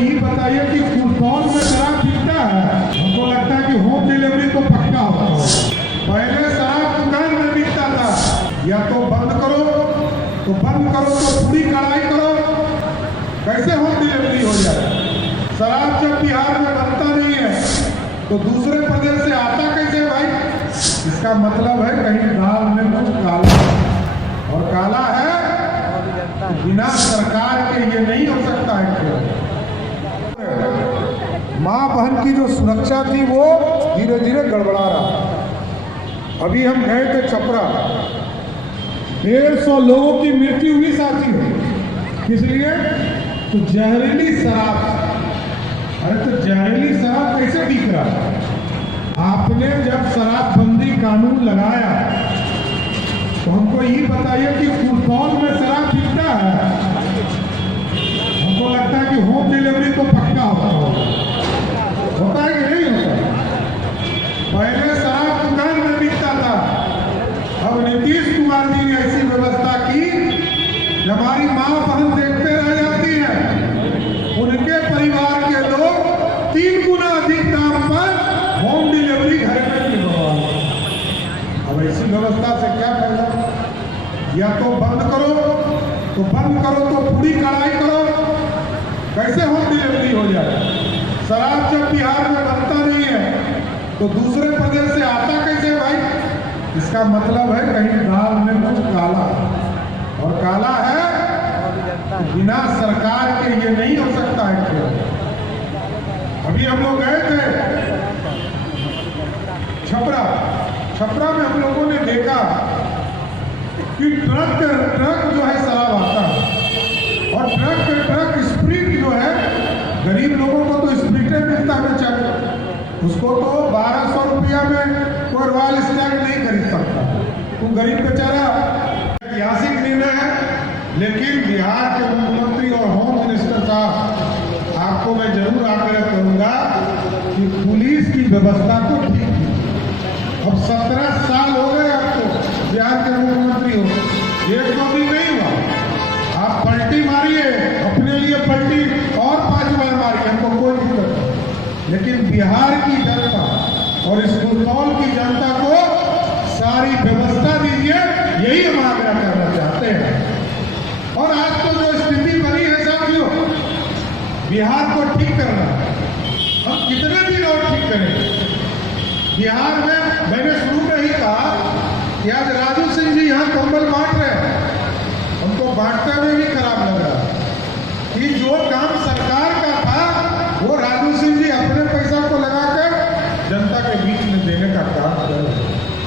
ये बताइए कि सुल्तान में शराब बिकता है? हमको लगता है कि होम डिलीवरी तो पक्का होता है। पहले शराब दुकान में बिकता था, या तो बंद करो तो पूरी कड़ाई करो, कैसे होम डिलीवरी हो जाए? शराब जब बिहार में बनता नहीं है तो दूसरे प्रदेश से आता कैसे भाई? इसका मतलब है कहीं दाल में कुछ काला है, और काला है बिना सरकार के ये नहीं हो सकता है। माँ बहन की जो सुरक्षा थी वो धीरे धीरे गड़बड़ा रहा। अभी हम गए थे छपरा, 150 लोगों की मृत्यु हुई साथियों, इसलिए तो जहरीली शराब। अरे तो जहरीली शराब कैसे बिक रहा? आपने जब शराबबंदी कानून लगाया तो हमको ये बताइए कि सुल्तान में शराब बिकता है? हमको लगता है कि होम डिलीवरी तो पक्का होता है कि नहीं होता? पहले शराब दुकान में बिकता था, अब नीतीश कुमार जी ने ऐसी व्यवस्था की कि हमारी माँ बहन देखते रह जाती है, उनके परिवार के लोग 3 गुना अधिक दाम पर होम डिलीवरी घर में मिलवा। अब ऐसी व्यवस्था से क्या फायदा? या तो बंद करो तो पूरी कड़ाई करो, कैसे होम डिलीवरी हो जाए? शराब जब बिहार में बनता नहीं है तो दूसरे प्रदेश से आता कैसे भाई? इसका मतलब है कहीं दाल में कुछ काला है, और काला है बिना सरकार के ये नहीं हो सकता है। अभी हम लोग गए थे छपरा में, हम लोगों ने देखा कि ट्रक जो है शराब आता है, और ट्रक स्प्रिट जो है, गरीब लोगों को तो स्प्रिटे मिलता है बेचारे, उसको तो 1200 रुपया में कोई रॉयल स्टैग नहीं खरीद सकता। तो गरीब बेचारा ऐतिहासिक निर्णय है, लेकिन बिहार के मुख्यमंत्री और होम मिनिस्टर साहब, आपको मैं जरूर आग्रह करूंगा कि पुलिस की व्यवस्था को ठीक कीजिए। अब 17 साल हो गए आपको बिहार के मुख्यमंत्री हो, 1-2 दिन नहीं हुआ। आप पलटी मारिए, अपने लिए पलटी और 5 बार मारिए, हमको कोई दिक्कत नहीं, लेकिन बिहार की जनता और इस सुल्तान की जनता को सारी व्यवस्था दीजिए, यही हम आग्रह करना चाहते हैं। और आज तो जो स्थिति बनी है साथियों, बिहार को ठीक करना, हम कितने दिन और ठीक करेंगे? बिहार में मैंने शुरू में ही कहा कि आज राजू सिंह जी यहाँ कंबल बांट रहे हैं, हमको बांटते हुए भी खराब लग रहा है कि जो काम सरकार का था वो राजू सिंह जी अपने पैसा को लगाकर जनता के बीच में देने का काम कर रहे हैं।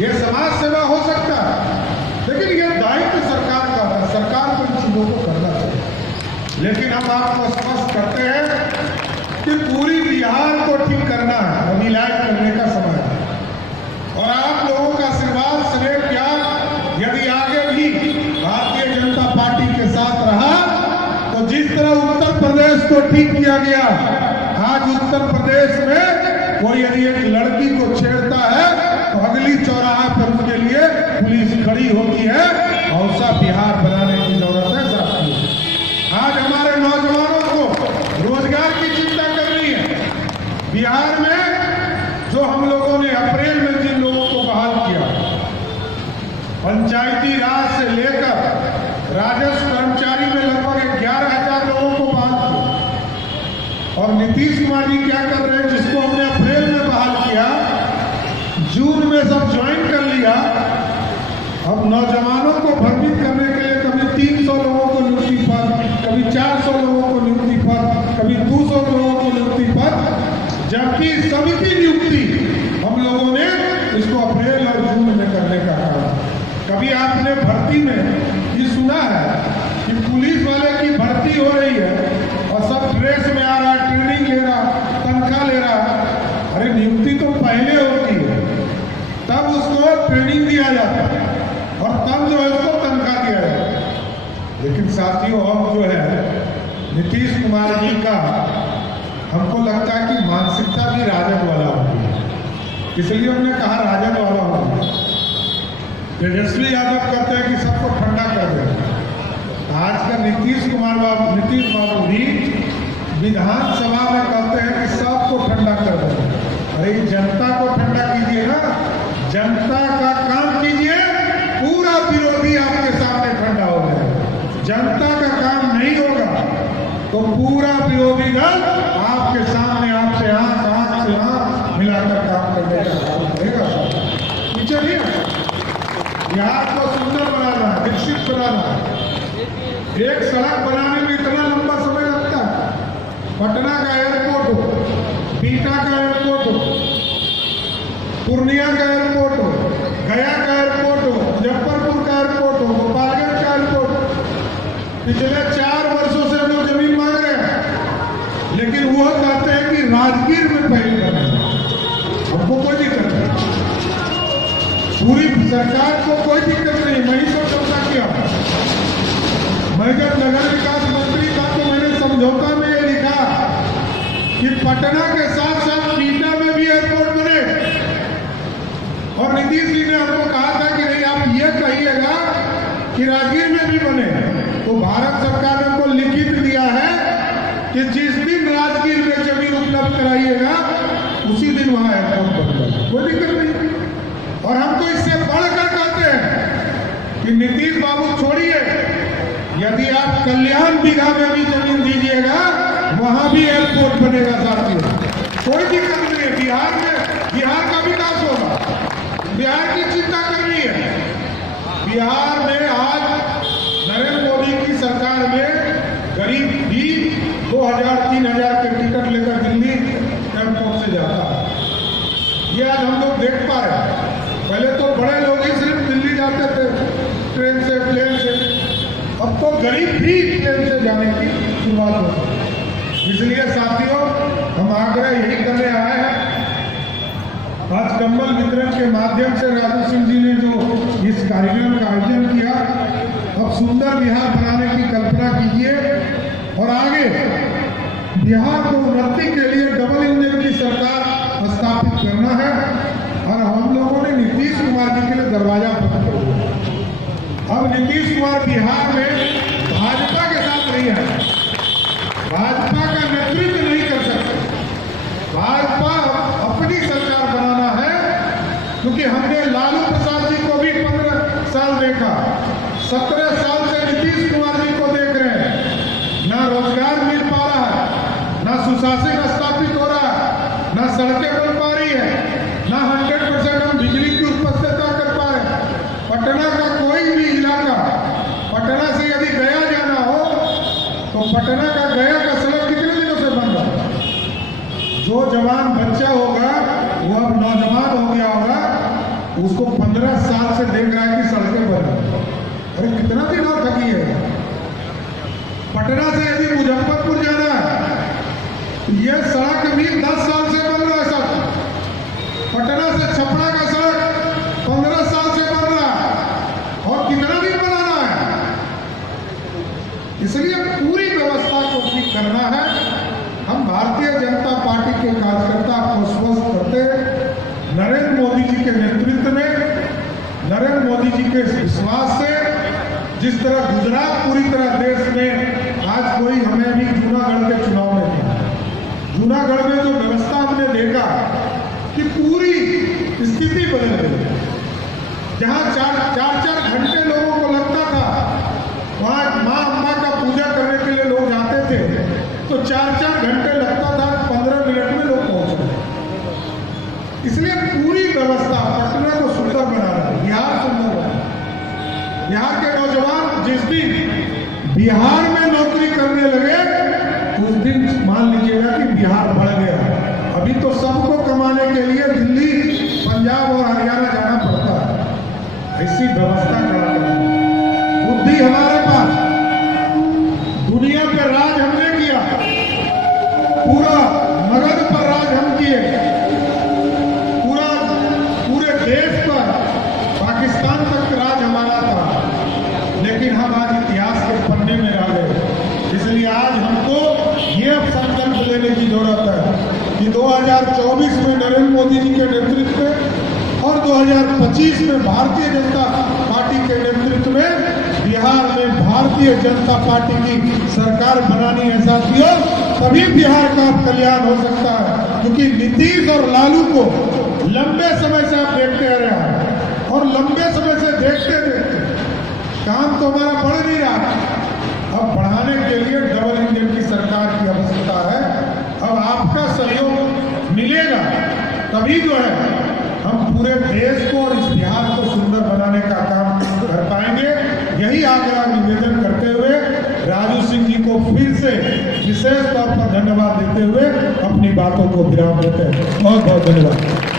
ये समाज सेवा हो सकता है, लेकिन ये दायित्व सरकार का था, सरकार को इन चीजों को करना चाहिए। लेकिन हम आपको स्पष्ट करते हैं कि पूरी बिहार को ठीक करना है, अब इलाज करने का समय है, और आप लोगों का आशीर्वाद, स्नेह, प्यार यदि आगे भी भारतीय जनता पार्टी के साथ रहा तो जिस तरह उत्तर प्रदेश को ठीक किया गया, आज उत्तर प्रदेश में कोई यदि एक लड़की को छेड़ता है तो अगली चौराहा पर उसके लिए पुलिस खड़ी होती है। ऐसा बिहार बनाने की जरूरत है साथियों। आज हमारे नौजवानों को रोजगार की चिंता करनी है। बिहार में जो हम लोगों ने अप्रैल में जिन लोगों को बहाल किया, पंचायती राज से लेकर राजस्व कर्मचारी में लगभग 11,000 लोगों को बहाल किया, और नीतीश कुमार जी क्या कर रहे हैं? जिसको हमने अप्रैल में बहाल किया, जून में सब ज्वाइन कर लिया। अब नौजवानों को भर्ती करने के लिए कभी 300 लोगों को नियुक्ति पद, कभी 400 लोगों को नियुक्ति पद, कभी 200 लोगों को नियुक्ति पद, जबकि समिति नियुक्ति हम लोगों ने इसको अप्रैल और जून में करने का काम। कभी आपने भर्ती में ये सुना है कि पुलिस वाले की भर्ती हो रही है और सब ड्रेस में आ रहा, ट्रेनिंग ले रहा, तनख्वाह ले रहा? अरे नियुक्ति तो पहले होती है, तब उसको ट्रेनिंग दिया जाता है और तब जो है उसको तनख्वाह दिया जाता है। लेकिन साथियों, अब जो है नीतीश कुमार जी का हमको लगता है कि मानसिकता भी राजद वाला होती है, इसलिए हमने कहा राजद वाला होगा। तेजस्वी यादव कहते हैं कि सबको ठंडा कर दें। आज का नीतीश बाबू भी विधानसभा में कहते हैं कि सबको ठंडा कर दो। अरे जनता को ठंडा कीजिए ना, जनता का काम कीजिए, पूरा विरोधी आपके सामने ठंडा हो जाए। जनता का काम नहीं होगा तो पूरा विरोधी दल आपके सामने आपसे आंख से आंख मिलाकर काम करने का काम करेगा। चलिए बिहार को सुंदर बनाना, विकसित बनाना। एक सड़क बनाने में इतना लंबा समय लगता है। पटना का एयरपोर्ट हो, बीटा का एयरपोर्ट हो, पूर्णिया का एयरपोर्ट हो, गया का एयरपोर्ट हो, मुजफ्फरपुर का एयरपोर्ट हो, गोपालगंज का एयरपोर्ट हो। पिछले 4 वर्षों से हम लोग जमीन मांग रहे हैं, लेकिन वो कहते हैं कि राजगीर में पहले करना। हमको कोई दिक्कत नहीं, पूरी सरकार को कोई दिक्कत नहीं। मैं ही तो चर्चा किया, मैं जब नगर विकास मंत्री था तो मैंने समझौता में ये लिखा कि पटना के साथ साथ बीटा में भी एयरपोर्ट बने। और नीतीश जी ने हमको कहा था कि नहीं, आप ये कहिएगा कि राजगीर में भी बने। तो भारत सरकार ने हमको लिखित दिया है कि जिस दिन राजगीर में जमीन उपलब्ध कराइएगा उसी दिन वहां एयरपोर्ट बनेगा, कोई दिक्कत नहीं। और हम तो इससे बढ़कर कहते हैं कि नीतीश बाबू छोड़िए, यदि आप कल्याण बीघा में भी जमीन दीजिएगा वहां भी एयरपोर्ट बनेगा साथियों, कोई दिक्कत नहीं है। बिहार का विकास होगा, बिहार की चिंता करनी है। बिहार में आज नरेंद्र मोदी की सरकार में गरीब भी 2000-3000 के टिकट लेकर दिल्ली एयरपोर्ट से जाता है। ये आज हम लोग देख पा रहे हैं। पहले तो बड़े लोग ही सिर्फ दिल्ली जाते थे ट्रेन से, प्लेन से, अब तो गरीब भी प्लेन से जाने की शुरुआत हो। इसलिए साथियों, हम आग्रह यही करने आए हैं। आज कंबल वितरण के माध्यम से राजू सिंह जी ने जो इस कार्यक्रम का आयोजन किया, अब सुंदर बिहार बनाने की कल्पना कीजिए और आगे बिहार को उन्नति के लिए डबल इंजन की सरकार स्थापित करना है। और हम लोगों ने नीतीश कुमार जी के लिए दरवाजा बंद कर दिया। अब नीतीश कुमार बिहार में भाजपा के साथ नहीं है, भाजपा का नेतृत्व नहीं कर सकते। भाजपा अपनी सरकार बनाना है, क्योंकि हमने लालू प्रसाद जी को भी 15 साल देखा, 17 साल से नीतीश कुमार जी को देख रहे हैं। ना रोजगार मिल पा रहा है, ना सुशासन स्थापित हो रहा है, ना सड़कें बन पा रही है, ना 100% हम बिजली की उपलब्धता कर पाए। पटना का कोई भी इलाका, पटना से यदि गया जाना हो तो पटना का गया का सड़क कितने दिनों से बन रहा है। जो जवान बच्चा होगा वो अब नौजवान हो गया होगा, उसको 15 साल से देख रहा है कि सड़कें बन रही। अरे कितना दिन और थकी है। पटना से यदि मुजफ्फरपुर जाना है, यह सड़क भी 10 साल से बन रहा है। सड़क पटना से छपरा का सड़क 15 साल से बन रहा है, और कितना दिन बनाना है। इसलिए पूरी व्यवस्था को ठीक करना है। हम भारतीय जनता पार्टी के कार्यकर्ता को स्वस्थ करते नरेंद्र मोदी जी के नेतृत्व में, नरेंद्र मोदी जी के विश्वास से, जिस तरह गुजरात पूरी तरह देश में आज कोई हमें भी जूनागढ़ के चुनाव में दिया। जूनागढ़ में जो व्यवस्था हमने देखा कि पूरी स्थिति बदल गई। जहां 4-4 घंटे लोगों को लगता था, वहां मां अम्मा का पूजा करने के लिए लोग जाते थे तो 4-4 घंटे लगता था, 15 मिनट में लोग पहुंच गए। इसलिए पूरी व्यवस्था पटना को सुंदर बनाना है, बिहार सुंदर बनाना। बिहार के नौजवान जिस दिन बिहार में नौकरी करने लगे उस दिन मान लीजिएगा कि बिहार बढ़ गया। अभी तो सबको कमाने के लिए दिल्ली, पंजाब और हरियाणा जाना पड़ता है। ऐसी व्यवस्था करा बुद्धि हमारे पास, दुनिया पर राज हमने किया, पूरा मगध पर राज हम किए, पूरे देश पर, पाकिस्तान तक राज हमारा था। लेकिन हम आज इतिहास के पन्ने में रह गए। इसलिए आज हमको ये संकल्प लेने की जरूरत है कि 2024 में नरेंद्र मोदी जी के नेतृत्व में और 2025 में भारतीय जनता पार्टी के नेतृत्व में बिहार में भारतीय जनता पार्टी की सरकार बनानी है साथियों, तभी बिहार का कल्याण हो सकता है। क्योंकि नीतीश और लालू को लंबे समय से आप देखते आ रहे हैं और लंबे समय से देखते देखते काम तो हमारा बढ़ नहीं रहा। अब बढ़ाने के लिए डबल इंजन की सरकार की आवश्यकता है। अब आपका सहयोग मिलेगा तभी जो है हम पूरे देश को और इस बिहार को सुंदर बनाने का काम कर पाएंगे। यही आग्रह निवेदन करते हुए राजू सिंह जी को फिर से विशेष तौर पर धन्यवाद देते हुए अपनी बातों को विराम देते हैं। बहुत बहुत धन्यवाद।